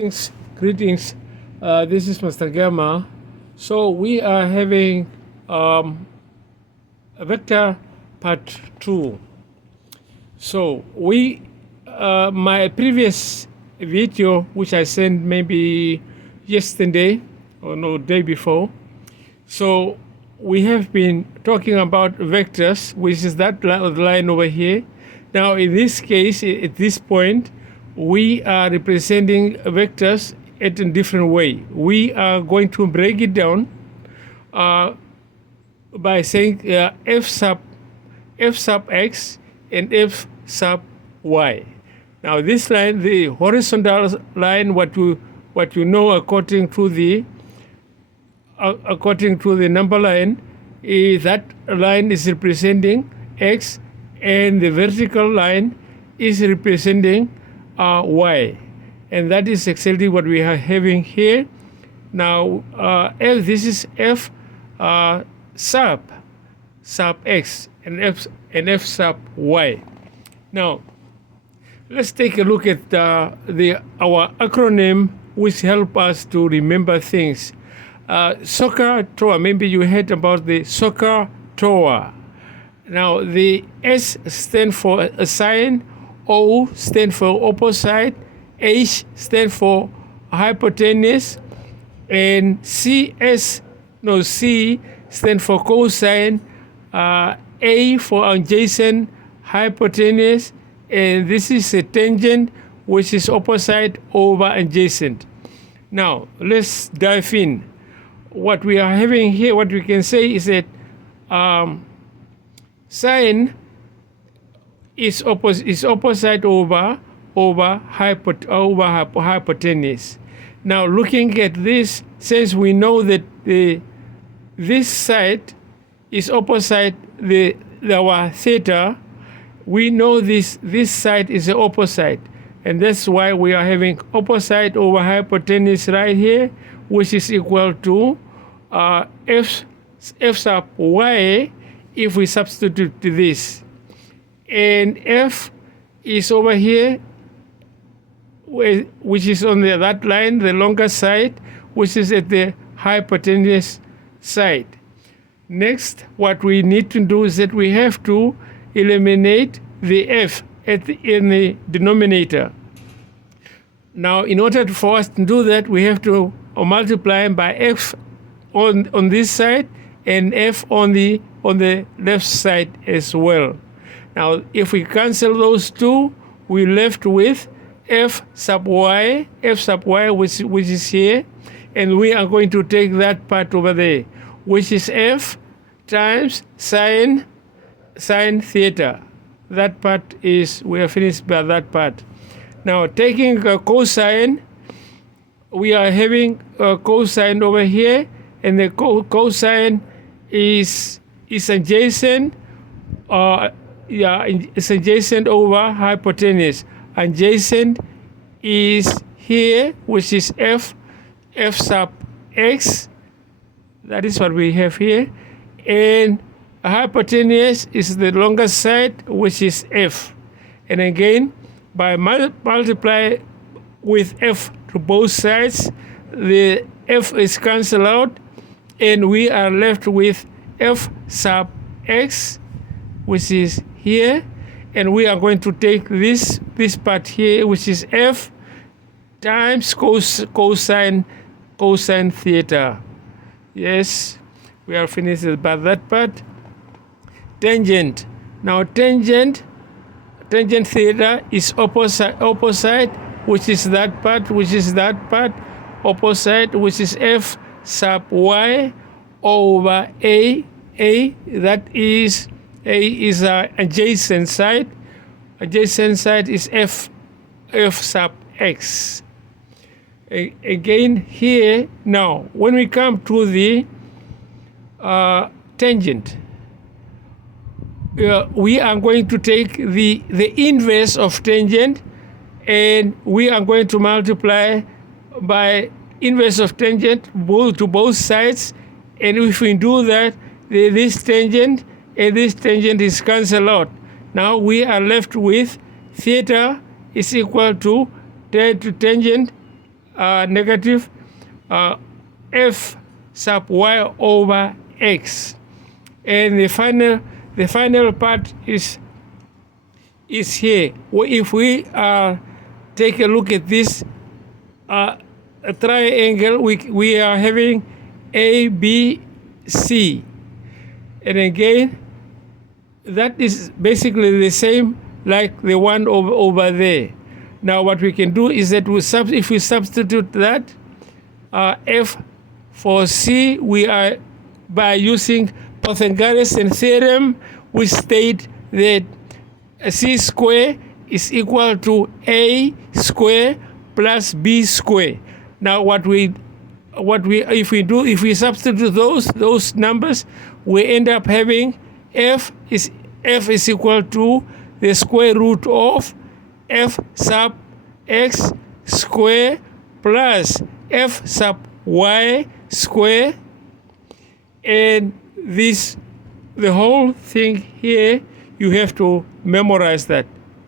Greetings. This is Mr. Gamma. So we are having a vector part 2. So my previous video, which I sent maybe yesterday or no day before. So we have been talking about vectors, which is that line over here. Now in this case, at this point, we are representing vectors in a different way. We are going to break it down by saying f sub x and f sub y. Now this line, the horizontal line, what you know according to the number line, is that line is representing x, and the vertical line is representing y, and that is exactly what we are having here. Now, this is f sub x and f sub y. Now, let's take a look at our acronym, which help us to remember things. SOHCAHTOA. Maybe you heard about the SOHCAHTOA. Now, the S stand for assign, O stand for opposite, H stand for hypotenuse, and C stand for cosine, A for adjacent, hypotenuse, and this is a tangent, which is opposite over adjacent. Now, let's dive in. What we are having here, what we can say is that sine is opposite over hypotenuse. Now, looking at this, since we know that this side is opposite our theta, we know this side is the opposite, and that's why we are having opposite over hypotenuse right here, which is equal to f sub y if we substitute this. And f is over here, which is on that line, the longer side, which is at the hypotenuse side. Next, what we need to do is that we have to eliminate the f in the denominator. Now, in order for us to do that, we have to multiply by f on this side and f on the left side as well. Now, if we cancel those two, we're left with f sub y, which is here, and we are going to take that part over there, which is f times sine theta. That part is, we are finished by that part. Now, taking a cosine, we are having a cosine over here, and the cosine is adjacent. It's adjacent over hypotenuse. Adjacent is here, which is f sub x. That is what we have here. And hypotenuse is the longer side, which is f. And again, by multiply with f to both sides, the f is cancelled out, and we are left with f sub x, which is here, and we are going to take this part here, which is f times cosine theta. Yes, we are finished by that part. Tangent. Now, tangent theta is opposite, which is that part, opposite, which is f sub y over a. That is, a is adjacent side. Adjacent side is f sub x. Again here, now when we come to the tangent, we are going to take the inverse of tangent, and we are going to multiply by inverse of tangent to both sides. And if we do that, this tangent and this tangent is cancelled out. Now we are left with theta is equal to tangent negative f sub y over x. And the final part is here. If we take a look at this a triangle, we are having A, B, C. And again, that is basically the same like the one over there. Now what we can do is that if we substitute that f for C, we are by using Pythagorean theorem, we state that C square is equal to A square plus B square. Now if we substitute those numbers, we end up having f is equal to the square root of f sub x square plus f sub y square, and the whole thing here, you have to memorize that.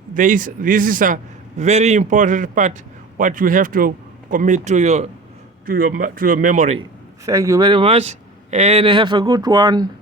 This is a very important part what you have to commit to your memory. Thank you very much and have a good one.